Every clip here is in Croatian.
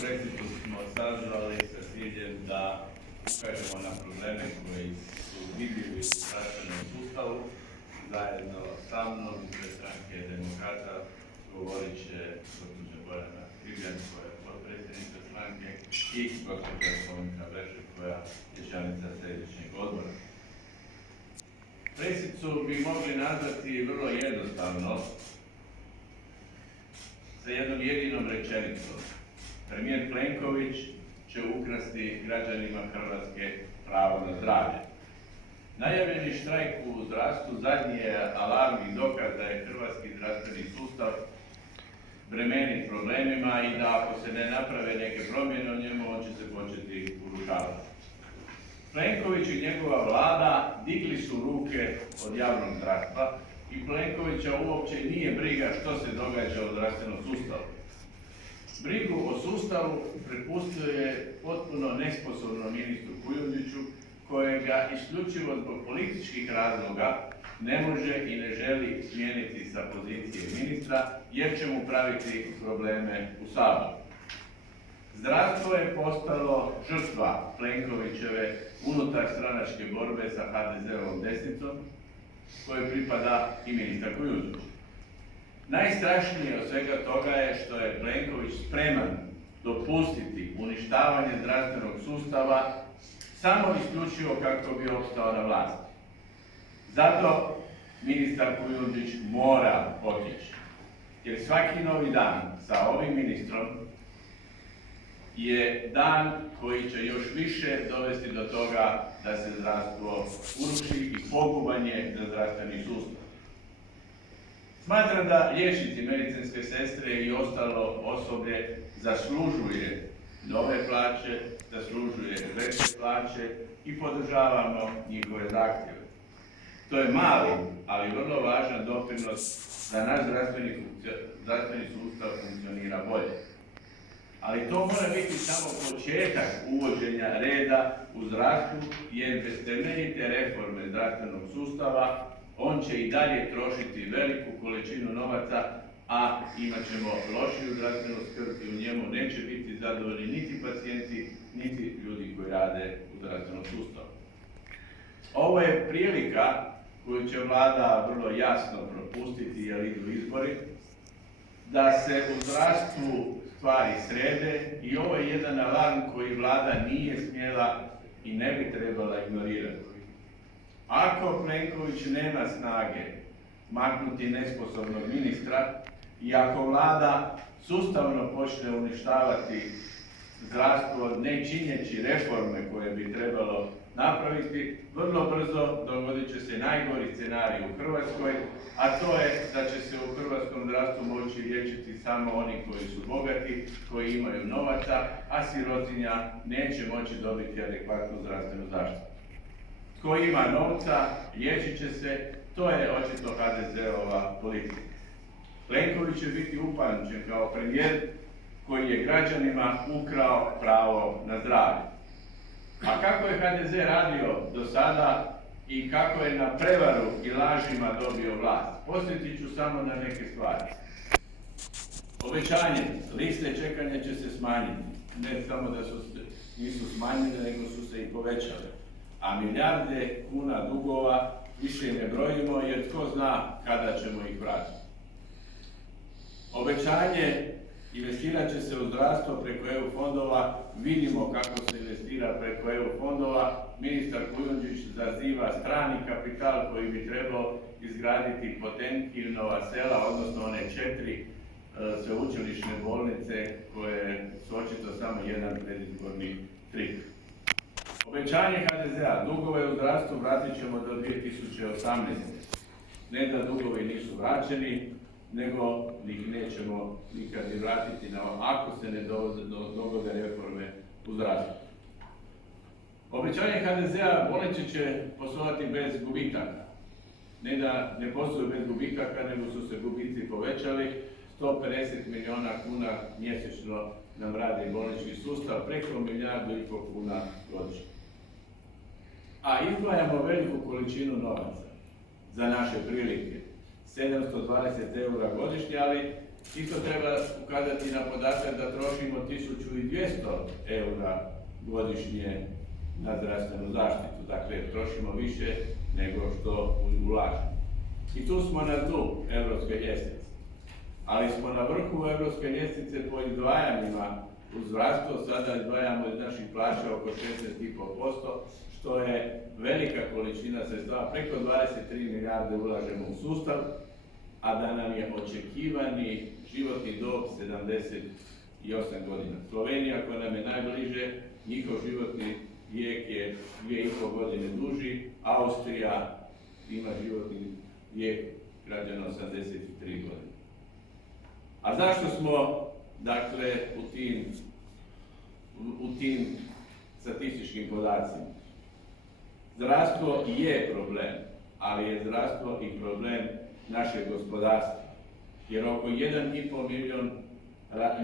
presicu smo sazvali sa ciljem da ukažemo na probleme koji su vidljivi u zdravstvenom sustavu. Zajedno sa mnom iz stranke Demokrata govorit će gospođa Bojana Kribljan, koja je potpredsjednica stranke, i gospođa Slovenka Brešek, koja je članica središnjeg odbora. Presicu bi mogli nazvati vrlo jednostavno, sa jednom jedinom rečenicom. Premijer Plenković će ukrasti građanima Hrvatske pravo na zdravlje. Najavljeni štrajk u zdravstvu zadnji je alarm i dokaz da je hrvatski zdravstveni sustav bremenit problemima i da ako se ne naprave neke promjene u njemu, on će se početi urušavati. Plenković i njegova vlada digli su ruke od javnog zdravstva i Plenkovića uopće nije briga što se događa u zdravstvenom sustavu. Brigu o sustavu prepustio je potpuno nesposobnom ministru Kujundžiću, kojega isključivo zbog političkih razloga ne može i ne želi smijeniti sa pozicije ministra, jer će mu praviti probleme u Saboru. Zdravstvo je postalo žrtva Plenkovićeve unutarstranačke borbe sa HDZ-ovom desnicom, kojoj pripada i ministar Kujundžić. Najstrašnije od svega toga je što je Plenković spreman dopustiti uništavanje zdravstvenog sustava samo isključivo kako bi opstao na vlasti. Zato ministar Kujundžić mora otići, jer svaki novi dan sa ovim ministrom je dan koji će još više dovesti do toga da se zdravstvo uruši i poguban je za zdravstveni sustav. Smatram da liječnici, medicinske sestre i ostalo osoblje zaslužuje nove plaće, zaslužuje veće plaće i podržavamo njihove zahtjeve. To je mali, ali vrlo važan doprinos da naš zdravstveni sustav funkcionira bolje. Ali to mora biti samo početak uvođenja reda u zdravstvu, jer bez temeljite reforme zdravstvenog sustava on će i dalje trošiti veliku količinu novaca, a imat ćemo lošiju zdravstvenu skrb i u njemu neće biti zadovoljni niti pacijenti, niti ljudi koji rade u zdravstvenom sustavu. Ovo je prilika koju će vlada vrlo jasno propustiti jer idu izbori, da se u zdravstvu stvari srede i ovo je jedan alarm koji vlada nije smjela i ne bi trebala ignorirati. Ako Plenković nema snage maknuti nesposobnog ministra i ako vlada sustavno počne uništavati zdravstvo ne činjeći reforme koje bi trebalo napraviti, vrlo brzo dogodit će se najgori scenarij u Hrvatskoj, a to je da će se u hrvatskom zdravstvu moći liječiti samo oni koji su bogati, koji imaju novaca, a sirotinja neće moći dobiti adekvatnu zdravstvenu zaštitu. Tko ima novca, liječit će se, to je očito HDZ-ova politika. Plenković će biti upamćen kao premijer koji je građanima ukrao pravo na zdravlje. A kako je HDZ radio do sada i kako je na prevaru i lažima dobio vlast? Podsjetit ću samo na neke stvari. Obećanje, liste čekanja će se smanjiti. Ne samo da nisu smanjene, nego su se i povećale. A milijarde kuna dugova više ne brojimo jer tko zna kada ćemo ih vratiti. Obećanje, investirat će se u zdravstvo preko EU fondova, vidimo kako se investira preko EU fondova. Ministar Kujundžić zaziva strani kapital koji bi trebao izgraditi Potemkinova sela, odnosno one 4 sveučilišne bolnice koje su očito samo jedan predizborni trik. Obećanje HDZ-a, dugove u zdravstvu vratit ćemo do 2018. Ne da dugovi nisu vraćeni, nego ih nećemo nikad ni vratiti ako se ne dogode reforme u zdravstvu. Obećanje HDZ-a, bolnice će poslovati bez gubitaka. Ne da ne posluju bez gubitaka, nego su se gubici povećali. 150 milijuna kuna mjesečno nam radi bolnički sustav, preko 1,5 milijardu kuna godišnje. A izdvajamo veliku količinu novaca za naše prilike. 720 eura godišnje, ali Isto treba ukazati na podatak da trošimo 1200 eura godišnje na zdravstvenu zaštitu. Dakle, trošimo više nego što ulažemo. I tu smo na dnu europske ljestvice. Ali smo na vrhu europske ljestvice po izdvajanjima u zdravstvo. Sada izdvajamo iz naših plaća oko 16,5%, što je velika količina sredstava. Preko 23 milijarde ulažemo u sustav, a da nam je očekivani životni dob 78 godina. Slovenija, koja nam je najbliže, njihov životni vijek je 2,5 godine duži. Austrija ima životni vijek građana 83 godine. A zašto smo, dakle, u tim statističkim podacima? Zdravstvo je problem, ali je zdravstvo i problem našeg gospodarstva. Jer oko 1,5 milion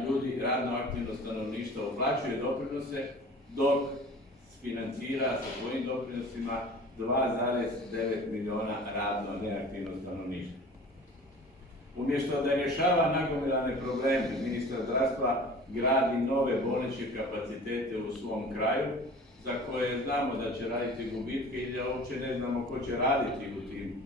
ljudi, radno aktivno stanovništvo, uplaćuje doprinose, dok financira sa svojim doprinosima 2,9 miliona radno neaktivno stanovništvo. Umjesto da rješava nagomilane probleme, ministar zdravstva gradi nove bolničke kapacitete u svom kraju, za koje znamo da će raditi gubitke i da uopće ne znamo ko će raditi u tim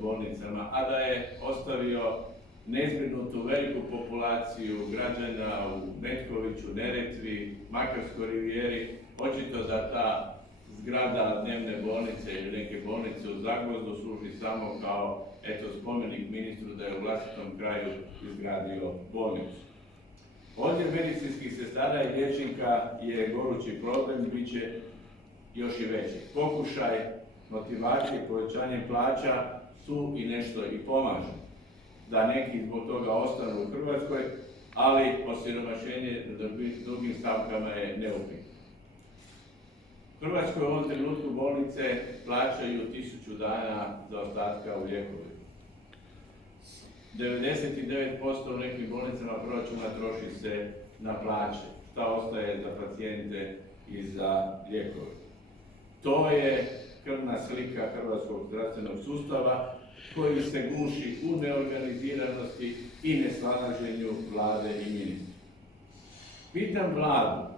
bolnicama, a da je ostavio nezbrinutu veliku populaciju građana u Metkoviću, Neretvi, Makarskoj rivijeri. Očito da ta zgrada dnevne bolnice ili neke bolnice u Zagvozdu služi samo kao spomenik ministru da je u vlastitom kraju izgradio bolnicu. Odljev medicinskih sestara i liječnika je gorući problem i bit će još i veći. Pokušaj motivacije povećanjem plaća su i nešto i pomažu da neki zbog toga ostanu u Hrvatskoj, ali osiromašenje drugim stavkama je neupitno. U Hrvatskoj u ovom trenutku bolnice plaćaju 1000 dana zaostatka u lijekovima. 99% u nekim bolnicama proračuna troši se na plaće. Šta ostaje za pacijente i za lijekove? To je krvna slika hrvatskog zdravstvenog sustava koji se guši u neorganiziranosti i nesnalaženju vlade i ministra. Pitam vladu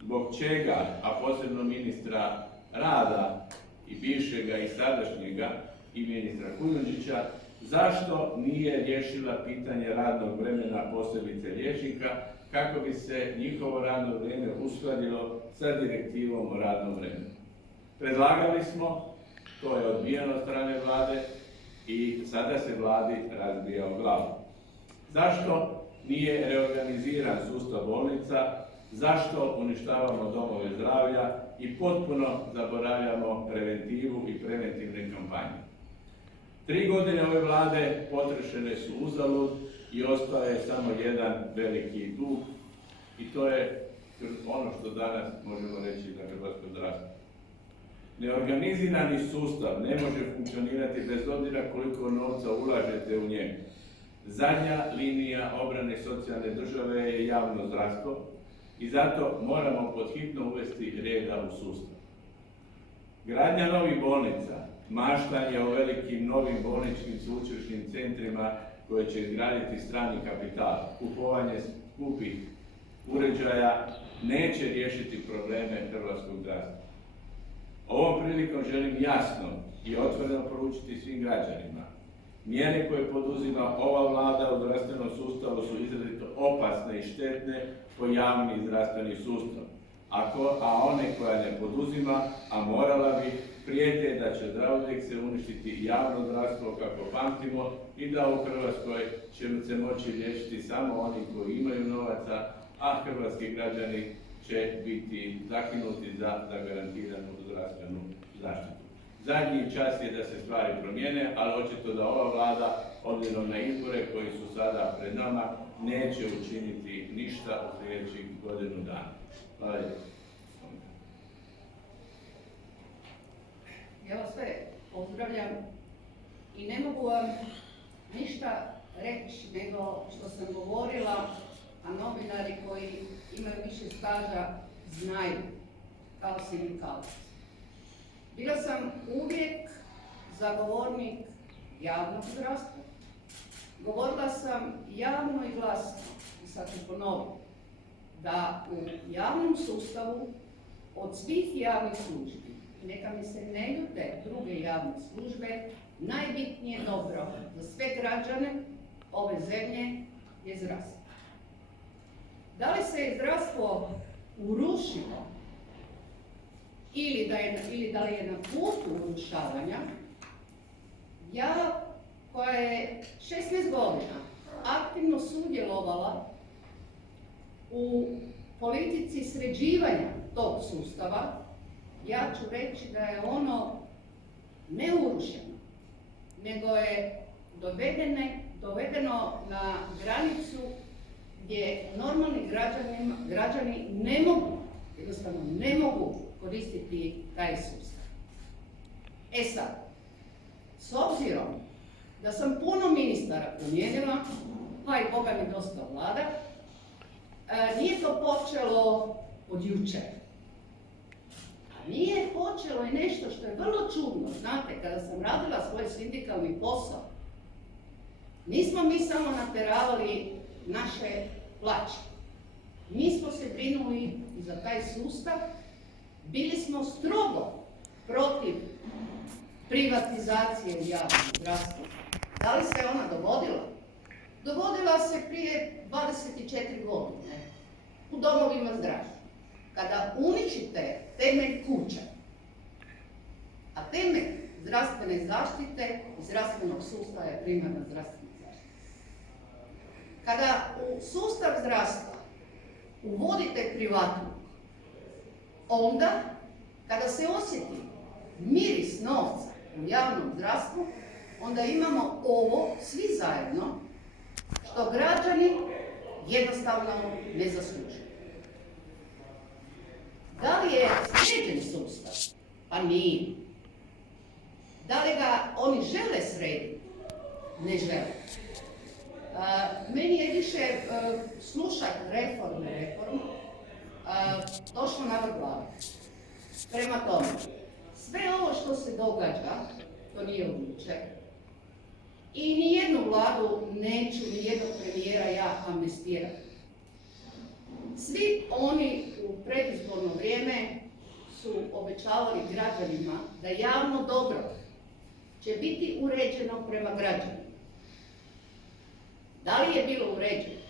zbog čega, a posebno ministra rada i bivšega i sadašnjega i ministra Kujundžića, zašto nije riješila pitanje radnog vremena posebice liječnika kako bi se njihovo radno vrijeme uskladilo sa direktivom o radnom vremenu. Predlagali smo, to je odbijeno od strane vlade i sada se vladi razbija o glavu. Zašto nije reorganiziran sustav bolnica? Zašto uništavamo domove zdravlja i potpuno zaboravljamo preventivu i preventivne kampanje? 3 godine ove vlade potrošene su uzalud i ostao je samo jedan veliki dug i to je ono što danas možemo reći za hrvatsko zdravstvo. Neorganizirani sustav ne može funkcionirati bez obzira koliko novca ulažete u njega. Zadnja linija obrane socijalne države je javno zdravstvo i zato moramo pod hitno uvesti reda u sustav. Gradnja novih bolnica, maštanje o velikim novim bolničkim sveučilišnim centrima koje će izgraditi strani kapital, kupovanje skupih uređaja neće riješiti probleme hrvatskog zdravstva. Ovom prilikom želim jasno i otvoreno poručiti svim građanima. Mjere koje poduzima ova vlada u zdravstvenom sustavu su izrazito opasne i štetne po javni zdravstveni sustav. A one koja ne poduzima, a morala bi, prijete da će zauvijek se uništiti javno zdravstvo kako pamtimo i da u Hrvatskoj će se moći liječiti samo oni koji imaju novaca, a hrvatski građani će biti zakinuti za zagarantiranu zdravstvenu zaštitu. Zadnji čas je da se stvari promijene, ali očito da ova vlada, obzirom na izbore koji su sada pred nama, neće učiniti ništa u sljedećih godinu dana. Hvala lijepo. Ja vas sve pozdravljam i ne mogu vam ništa reći nego što sam govorila, a novinari koji imaju više staža znaju kao sindikalci. Bila sam uvijek zagovornik javnog zdravstva govorila sam javno i glasno, i sad ću ponoviti, da u javnom sustavu od svih javnih službi, neka mi se ne ljute druge javne službe, najbitnije dobro za sve građane ove zemlje je zdravstvo. Da li se je zdravstvo urušilo ili da li je na putu urušavanja, ja koja je 16 godina aktivno sudjelovala u politici sređivanja tog sustava, ja ću reći da je ono ne urušeno, nego je dovedeno na granicu gdje normalni građani ne mogu, jednostavno ne mogu koristiti taj sustav. E sad, s obzirom da sam puno ministara promijenila, pa i Boga mi dosta vlada, nije to počelo od jučer. A nije počelo i nešto što je vrlo čudno. Znate, kada sam radila svoj sindikalni posao, nismo mi samo nateravali naše plaće. Mi smo se brinuli i za taj sustav, bili smo strogo protiv privatizacije javnog zdravstva. Da li se ona dogodila? Dogodila se prije 24 godine u domovima zdravlja. Kada uništite temelj kuće, a temelj zdravstvene zaštite i zdravstvenog sustava je primarna zdravstvena zaštita. Kada u sustav zdravstva uvodite privatnog, onda kada se osjeti miris novca u javnom zdravstvu, onda imamo ovo svi zajedno što građani jednostavno ne zaslužuju. Da li je sređen sustav? Pa nije. Da li ga oni žele srediti? Ne žele. Meni je više slušati reformu, došlo na vrh glave. Prema tome, sve ovo što se događa, to nije od jučer. I nijednu vladu neću, nijednog premijera ja amnestirati. Svi oni u predizborno vrijeme su obećavali građanima da javno dobro će biti uređeno prema građanima. Da li je bilo uređeno?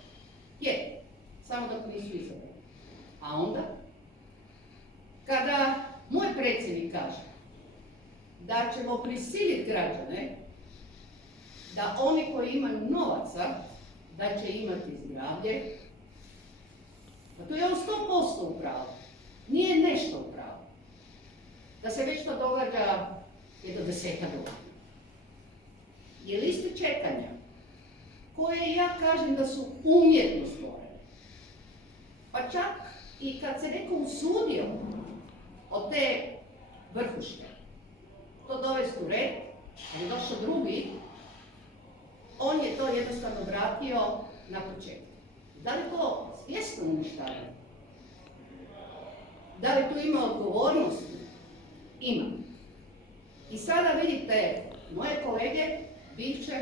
Je, samo dok nisu izabrani. A onda, kada moj predsjednik kaže da ćemo prisiliti građane da oni koji imaju novaca, da će imati zdravlje, pa to je on 100% u pravu. Nije nešto u pravu. Da se već to događa je do 10 godina. Je liste čekanja, koje ja kažem da su umjetno stvorene, pa čak i kad se neko usudio od te vrhuške to dovesti u red, ali je došao drugi, on je to jednostavno vratio na početak. Da li to svjesno uništavanje? Da li tu ima odgovornosti? Ima. I sada vidite moje kolege, bivše,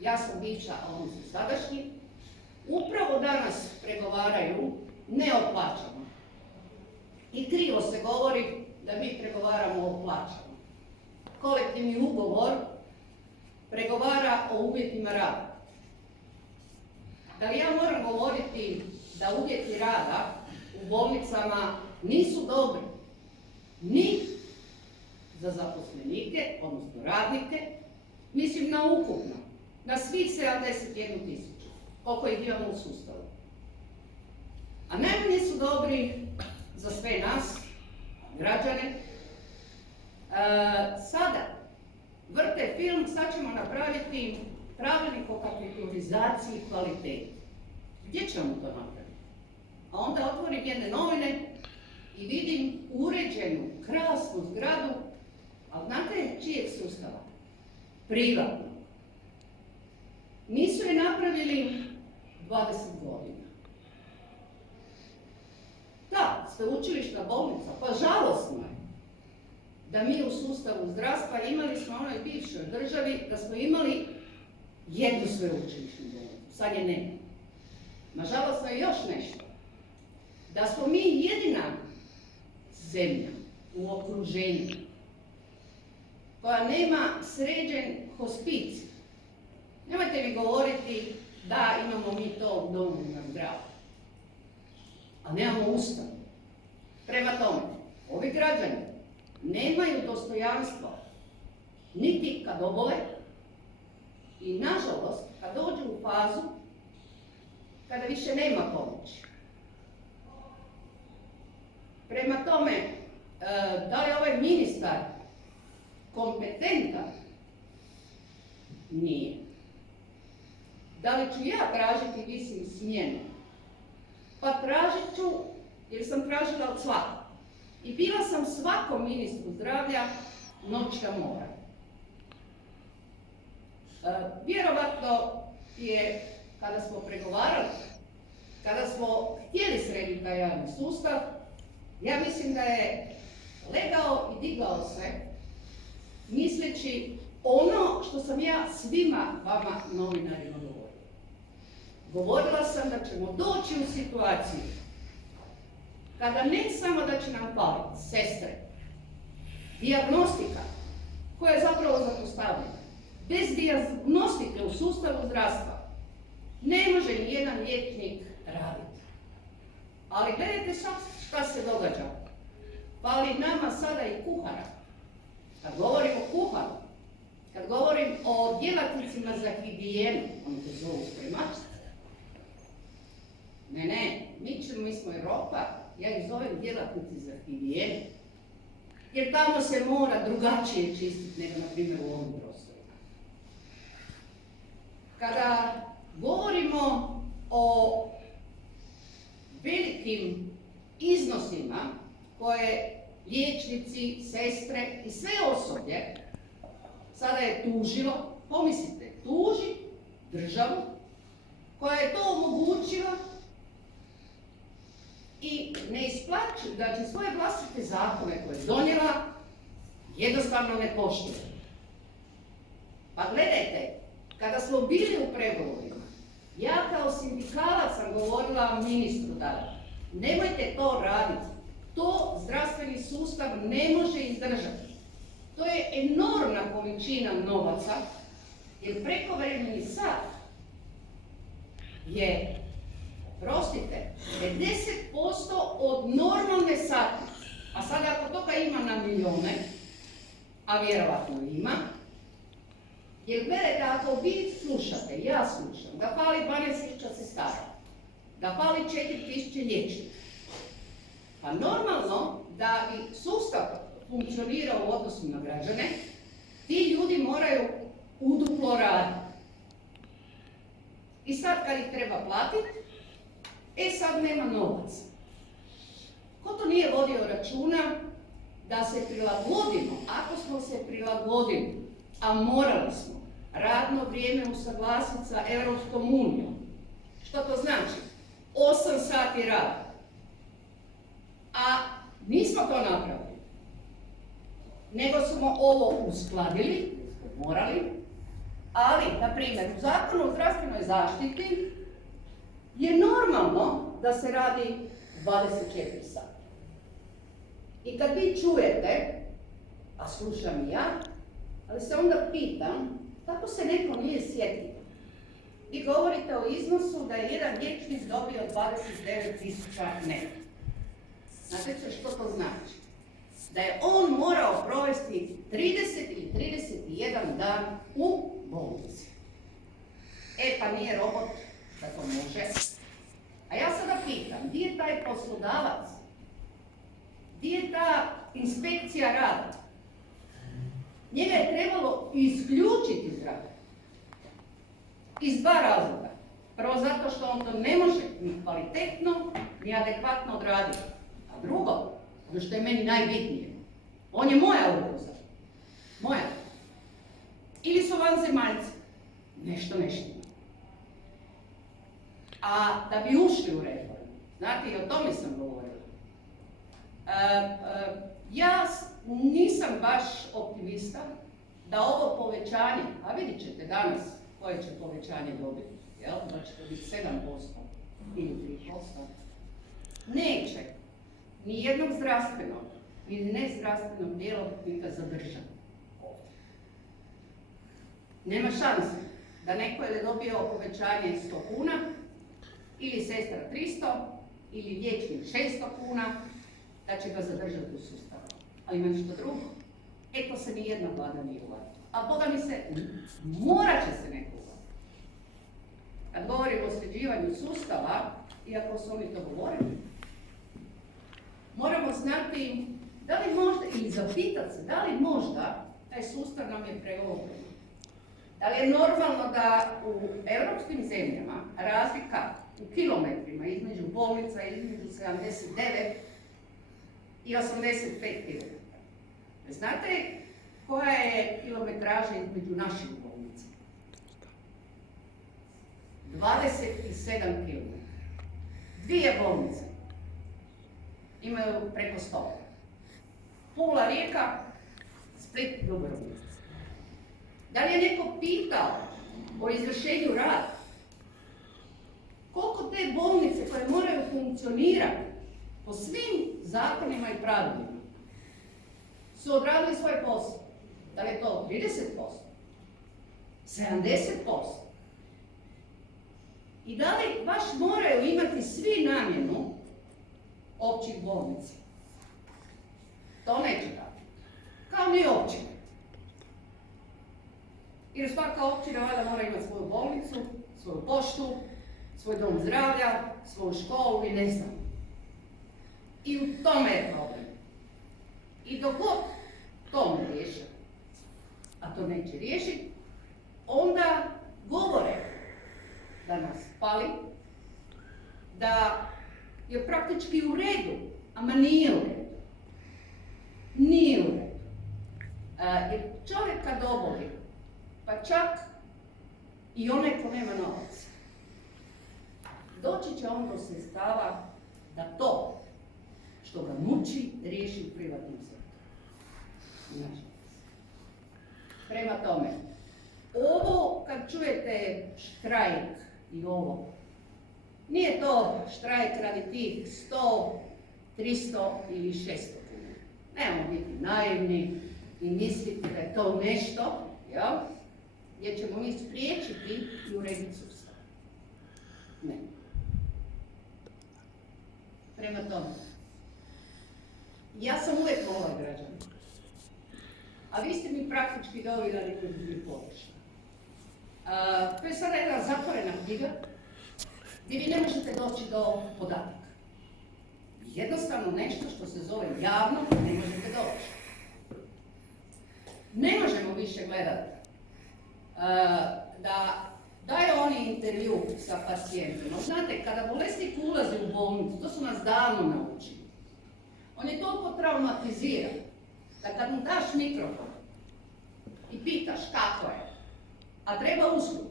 ja sam bivša, a oni su sadašnji, upravo danas pregovaraju ne o plaćama. I krivo se govori da mi pregovaramo o plaćama. Kolektivni ugovor pregovara o uvjetima rada. Da li ja moram govoriti da uvjeti rada u bolnicama nisu dobri ni za zaposlenike, odnosno radnike, mislim na ukupno, na svih 71.000, koliko ih imamo u sustavu. A najmanje su dobri za sve nas, građane. Sada vrte film, sad ćemo napraviti pravilnik o kategorizaciji kvalitete. Gdje ćemo to napraviti? A onda otvorim jedne novine i vidim uređenu, krasnu zgradu, ali znate čijeg sustava? Privatno. Nisu je napravili 20 godina. Da, sveučilišna bolnica, pa žalosno je da mi u sustavu zdravstva imali smo u onoj bivšoj državi, da smo imali jednu sveučilišnu bolnicu, sad je nema. Nažalost je još nešto, da smo mi jedina zemlja u okruženju koja nema sređen hospicij. Nemojte mi govoriti da imamo mi to u domu na zdravlju, a nemamo ustav. Prema tome, ovi građani nemaju dostojanstvo niti kad obole i nažalost kad dođu u fazu kada više nema pomoći. Prema tome, da li je ovaj ministar kompetentan? Nije. Da li ću ja tražiti smjenu? Pa tražit ću, jer sam tražila od svakog. I bila sam svakom ministru zdravlja noćna mora. Vjerovatno je, kada smo pregovarali, kada smo htjeli srediti taj javni sustav, ja mislim da je legao i digao se, misleći ono što sam ja svima vama novinarima govorila. Govorila sam da ćemo doći u situaciju kada ne samo da će nam faliti sestre, dijagnostika koja je zapravo zapostavljena. Bez dijagnostike u sustavu zdravstva ne može ni jedan liječnik raditi. Ali gledajte sad šta se događa. Fali nama sada i kuhara. Kad govorim o kuharu, kad govorim o djelatnicima za higijenu, oni se zovu spremačice. Ne, mi smo Europa, ja ih zovem djelatnici za higijenu. Jer tamo se mora drugačije čistiti nego, na primjer, u ovom prostorima. Kada govorimo o velikim iznosima koje liječnici, sestre i sve osoblje sada je tužilo, pomislite, tuži državu koja je to omogućila i ne isplaćuje, znači svoje vlastite zakone koje je donijela, jednostavno ne poštuje. Pa gledajte, kada smo bili u pregovorima, ja kao sindikalac sam govorila ministru tada, nemojte to raditi, to zdravstveni sustav ne može izdržati. To je enormna količina novaca, jer prekovremeni sat je, prostite, 50% od normalne satnice. A sad ako toga ima na milijone, a vjerovatno ima, jer gledajte, ako vi slušate, ja slušam, da fali 12.000 sestara, da fali 4.000 liječnika, pa normalno da bi sustav funkcionira u odnosu na građane, ti ljudi moraju uduplo raditi. I sad kad ih treba platiti, sad nema novaca. Ko to nije vodio računa da se prilagodimo, ako smo se prilagodili, a morali smo, radno vrijeme usaglasiti sa Europskom unijom. Što to znači? 8 sati rada. A nismo to napravili. Nego smo ovo uskladili, morali, ali, na primjer, u Zakonu o zdravstvenoj zaštiti je normalno da se radi 24 sata. I kad vi čujete, a slušam i ja, ali se onda pitam, kako se neko nije sjetio? Vi govorite o iznosu da je jedan liječnik dobio 29.000 neto. Znate što to znači? Da je on morao provesti 30 ili 31 dan u bolnici. Pa nije robot da to može. A ja sada pitam, gdje je taj poslodavac? Gdje je ta inspekcija rada? Njega je trebalo isključiti iz rada. Iz dva razloga. Prvo zato što on to ne može ni kvalitetno, ni adekvatno odraditi. A drugo, ono što je meni najbitnije, on je moja ugroza. Moja. Ili su vanzemaljci. Nešto ne štima. A da bi ušli u reformu, znate, i o tome sam govorila. Ja nisam baš optimista da ovo povećanje, a vidit ćete danas, koje će povećanje dobiti, jel? Da će to biti 7% ili 3%. Neće ni jednog zdravstvenog, ni nezdravstvenog djelatnika zadržati ovdje. Nema šanse da neko je dobio povećanje 100 kuna, ili sestra 300, ili liječnik 600 kuna, da će ga zadržati u sustavu. Ali ima nešto drugo. To se ni jedna vlada nije uvadila. A Boga mi se, morat će se neko uvaditi. Kad govorimo o sređivanju sustava, iako su oni to govorili, moramo znati da li možda, ili zapitati se, da li možda taj sustav nam je preobljen. Da li je normalno da u europskim zemljama razlika u kilometrima između bolnica između 79 i 85 km. Znate koja je kilometraža između naših bolnica? 27 km. Dvije bolnice imaju preko 100. Pula, Rijeka, Split, Dubrovnik. Da li je neko pitao o izvršenju rada? Koliko te bolnice koje moraju funkcionirati po svim zakonima i pravilima su odradili svoj posao? Da li je to 30%? 70%? I da li baš moraju imati svi namjenu općih bolnica? To neće tako. Kao ni općine. Jer svaka općina valjda mora imati svoju bolnicu, svoju poštu, svoj dom zdravlja, svoju školu i ne znam. I u tome je problem. I dok god to ne riješe, a to neće riješiti, onda govore da nas pali, da je praktički u redu, ama nije u redu. Nije u redu. Jer čovjek kad oboli, pa čak i onaj ko nema novac, doći će on do sredstava da to što ga muči riješi u privatnom sektoru. Prema tome, ovo kad čujete štrajk i ovo, nije to štrajk radi tih 100, 300 ili 600 kuna. Nemamo biti naivni i misliti da je to nešto, jel? Gdje ćemo mi spriječiti i urediti sustav. Ne. Prema tome, ja sam uvijek volila građana, a vi ste mi praktički dali da nekoj bili pogrešni. To je sada jedna zatvorena knjiga gdje vi ne možete doći do podataka. Jednostavno nešto što se zove javno ne možete doći. Ne možemo više gledati da daju oni intervju sa pacijentima. Znate, kada bolesnik ulazi u bolnicu, to su nas davno naučili. On je toliko traumatiziran da kad mu daš mikrofon i pitaš kako je, a treba uslugu,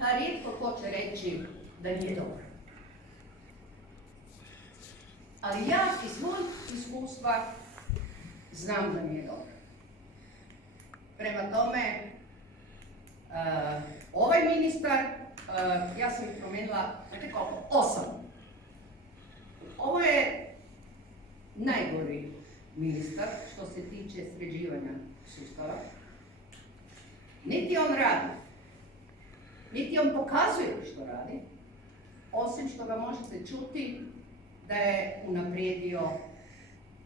a rijetko ko će reći da nije dobro. Ali ja iz svojeg iskustva znam da nije dobro. Prema tome, ovaj ministar, ja sam ih promijenila, znate koliko? 8. Ovo je najgori ministar što se tiče sređivanja sustava. Niti on radi, niti on pokazuje što radi, osim što ga možete čuti da je unaprijedio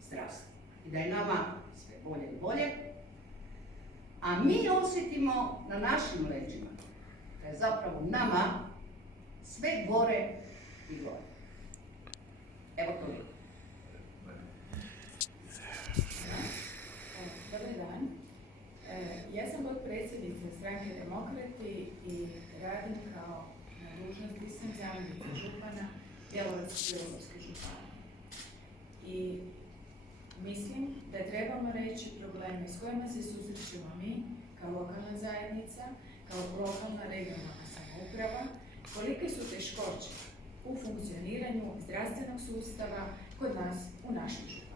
zdravstvo i da je nama sve bolje i bolje, a mi osjetimo na našim leđima da je zapravo nama sve gore i gore. Evo toliko. Dobar dan. Ja sam potpredsjednica Stranke Demokrati i radim kao na dužnosti sam zamjenica župana Bjelovarsko-bilogorske županije. I mislim da trebamo reći probleme s kojima se susrećemo mi kao lokalna zajednica, kao lokalna regionalna samouprava, kolike su teškoće u funkcioniranju zdravstvenog sustava kod nas u našoj županiji.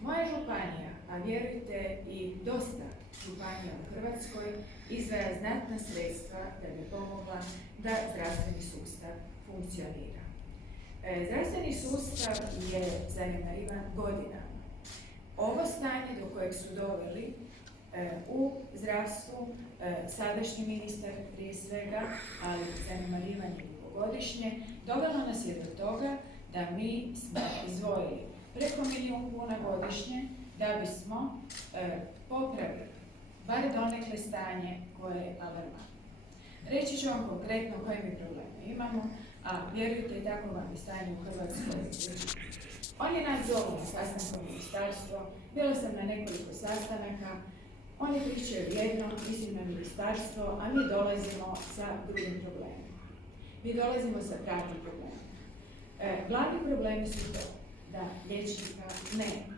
Moja županija, a vjerujte i dosta županija u Hrvatskoj, izdvaja znatna sredstva da bi pomogla da zdravstveni sustav funkcionira. Zdravstveni sustav je zanemarivan godinama. Ovo stanje do kojeg su doveli u zdravstvu sadašnji ministar prije svega, ali zanemarivanje dugogodišnje, dovelo nas je do toga da mi smo izdvojili preko 1 milijun kuna godišnje da bismo popravili bar donekle stanje koje je alarmantno. Reći ću vam konkretno koje mi probleme imamo, a vjerujte i tako vam je stanje u Hrvatskoj. Oni nas zovu na sastanku ministarstvo, bila sam na nekoliko sastanaka, oni pričaju jedno, mislim na ministarstvo, a mi dolazimo sa drugim problemima. Mi dolazimo sa pravim problemima. Glavni problemi su to da liječnika nema.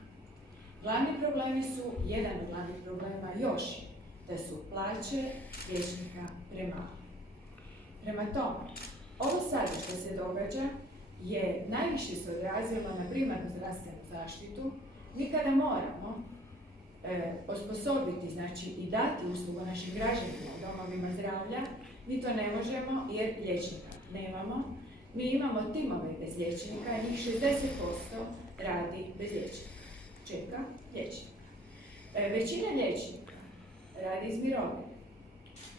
Glavni problemi su, jedan od glavnih problema još, da su plaće liječnika premale. Prema tome, ovo sada što se događa je najviše se odrazilo na primarnu zdravstvenu zaštitu. Mi kada moramo osposobiti, znači i dati uslugu našim građanima u domovima zdravlja, mi to ne možemo jer liječnika nemamo. Mi imamo timove bez liječnika i njih 60% radi bez liječnika. Čeka liječnika. Većina liječnika radi iz mirovine.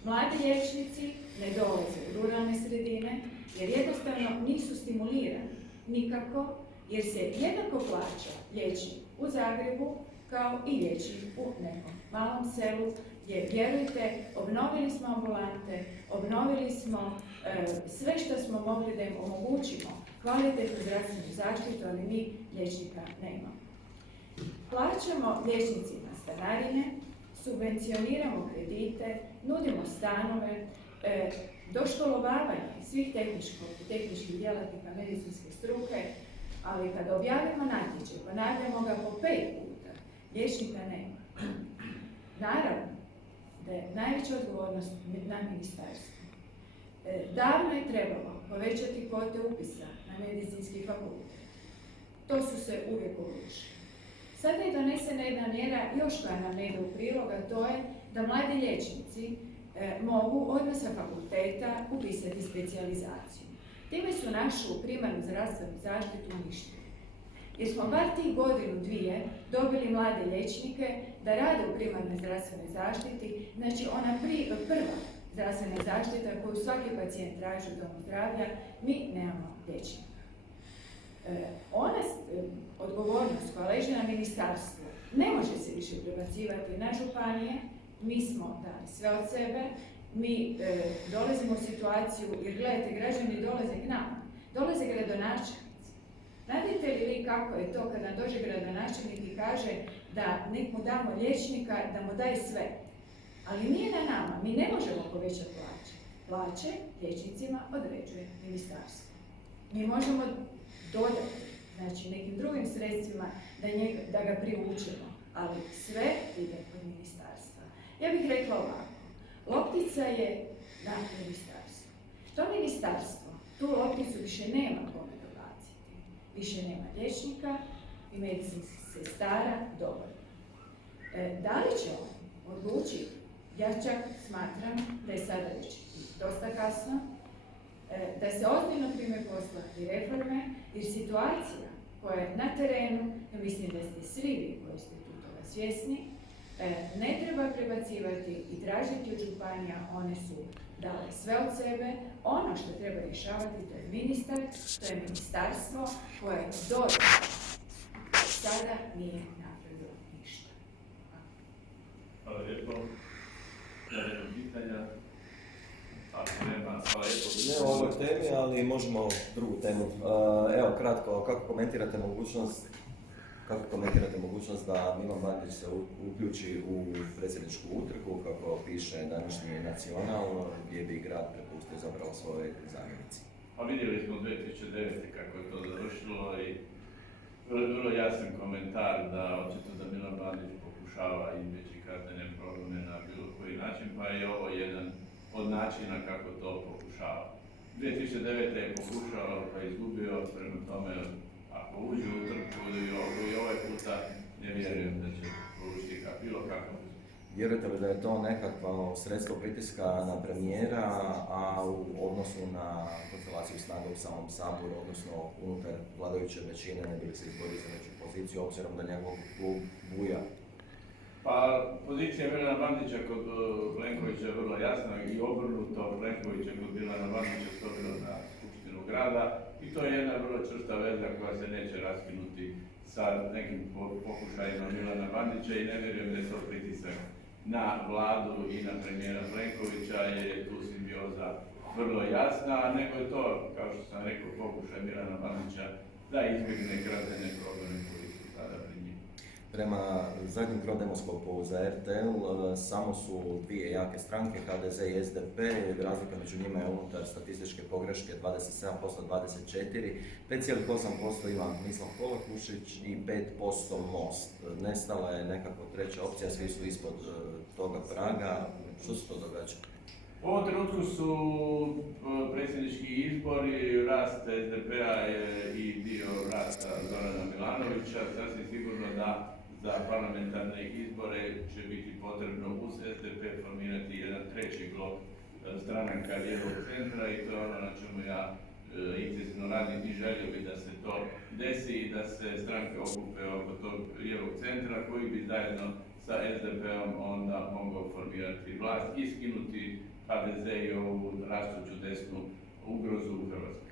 Mladi liječnici ne dolaze u ruralne sredine jer jednostavno nisu stimulirani nikako jer se jednako plaća liječnik u Zagrebu kao i liječnik u nekom malom selu, jer vjerujte, obnovili smo ambulante, obnovili smo sve što smo mogli da im omogućimo kvalitetnu zdravstvenu zaštitu, ali mi liječnika nemamo. Plaćamo liječnicima stanarine, subvencioniramo kredite, nudimo stanove, doškolovavanje svih tehničkih djelatnika medicinske struke, ali kada objavimo natječaj, ponavljamo ga po 5 puta, liječnika nema. Naravno da je najveća odgovornost na ministarstvu. Davno je trebalo povećati kvote upisa na medicinski fakultet. To su se uvijek odlučili. Sada je donesena jedna mjera, još koja nam ne ide u prilog, a to je da mladi liječnici mogu odmah sa fakulteta upisati specijalizaciju. Time su našu primarnu zdravstvenu zaštitu uništili. Jer smo bar tih godinu, dvije dobili mlade liječnike da rade u primarnoj zdravstvenoj zaštiti, znači ona prva zdravstvena zaštita koju svaki pacijent traži u domu zdravlja, mi nemamo liječnika. Ona odgovornost koja leži na ministarstvu ne može se više prebacivati na županije, mi smo dali sve od sebe, mi dolazimo u situaciju, jer gledajte, građani dolaze k nama, dolaze gradonačelnici. Znate li vi kako je to kada dođe gradonačelnik i kaže da nek mu damo liječnika, da mu daje sve. Ali nije na nama, mi ne možemo povećati plaće. Plaće liječnicima određuje ministarstvo. Mi možemo dodati, znači nekim drugim sredstvima da ga privučemo, ali sve ide od ministarstva. Ja bih rekla ovako, loptica je na ministarstvu. To ministarstvo, tu lopticu više nema kome dobaciti. Više nema liječnika i medicinskih sestara dovoljno. Da li će on odlučiti? Ja čak smatram da je sada već dosta kasno, da se ozbiljno prime posla i reforme, jer situacija koja je na terenu, ja mislim da ste svi vi koji ste tu toga svjesni, ne treba prebacivati i tražiti od županija, one su dale sve od sebe. Ono što treba rješavati to je ministar, to je ministarstvo koje do sada nije napravilo ništa. Hvala lijepo. Nema pitanja. Ako nema, hvala lijepo. Ne o ovoj temi, ali možemo drugu temu. Evo, kratko, kako komentirate mogućnost da Milan Bandić se uključi u predsjedničku utrku, kako piše današnji Nacional, gdje bi grad prepustio zapravo svoje zamjenici? Pa vidjeli smo 2009. kako je to završilo i vrlo jasan komentar da očito da Milan Bandić pokušava izbjeći kaznene progone na bilo koji način, pa je ovo jedan od načina kako to pokušava. 2009. je pokušao pa izgubio, prema tome ako uđe u trku i ovaj puta ne vjerujem da će polučiti bilo kakav. Vjerujete li da je to nekakvo sredstvo pritiska na premijera, a u odnosu na konstelaciju snaga u samom Saboru, odnosno unutar vladajuće većine, ne bi li se izborio za veću poziciju, obzirom da njegov klub buja? Pa pozicija Milana Bandića kod Plenkovića je vrlo jasna i obrnuto, Plenkovića kod Milana Bandića stopilo na skupštinu grada i to je jedna vrlo čvrsta veza koja se neće raskinuti sa nekim pokušajima Milana Bandića i ne vjerujem da je to pritisak na vladu i na premijera Plenkovića jer je tu simbioza vrlo jasna, nego je to, kao što sam rekao, pokušaj Milana Bandića da izbjegne kaznene progone koji su sada pred njim. Prema zadnjem prodemoskopu za RTL samo su dvije jake stranke, HDZ i SDP, razlika među njima je unutar statističke pogreške 27%, 24%, 5,8% ima Mislav Kolakušić i 5% Most. Nestala je nekako treća opcija, svi su ispod toga praga. Što se to događa? U ovom trenutku su predsjednički izbori, rast SDP-a i dio rasta Zorana Milanovića. Sasvim sigurno da za parlamentarne izbore će biti potrebno uz SDP formirati jedan treći blok stranaka lijevog centra i to je ono na čemu ja intenzivno radim i želio bi da se to desi i da se stranke okupe oko tog lijevog centra koji bi zajedno sa SDP-om onda mogao formirati vlast i skinuti HDZ i ovu rastuću desnu ugrozu u Hrvatskoj.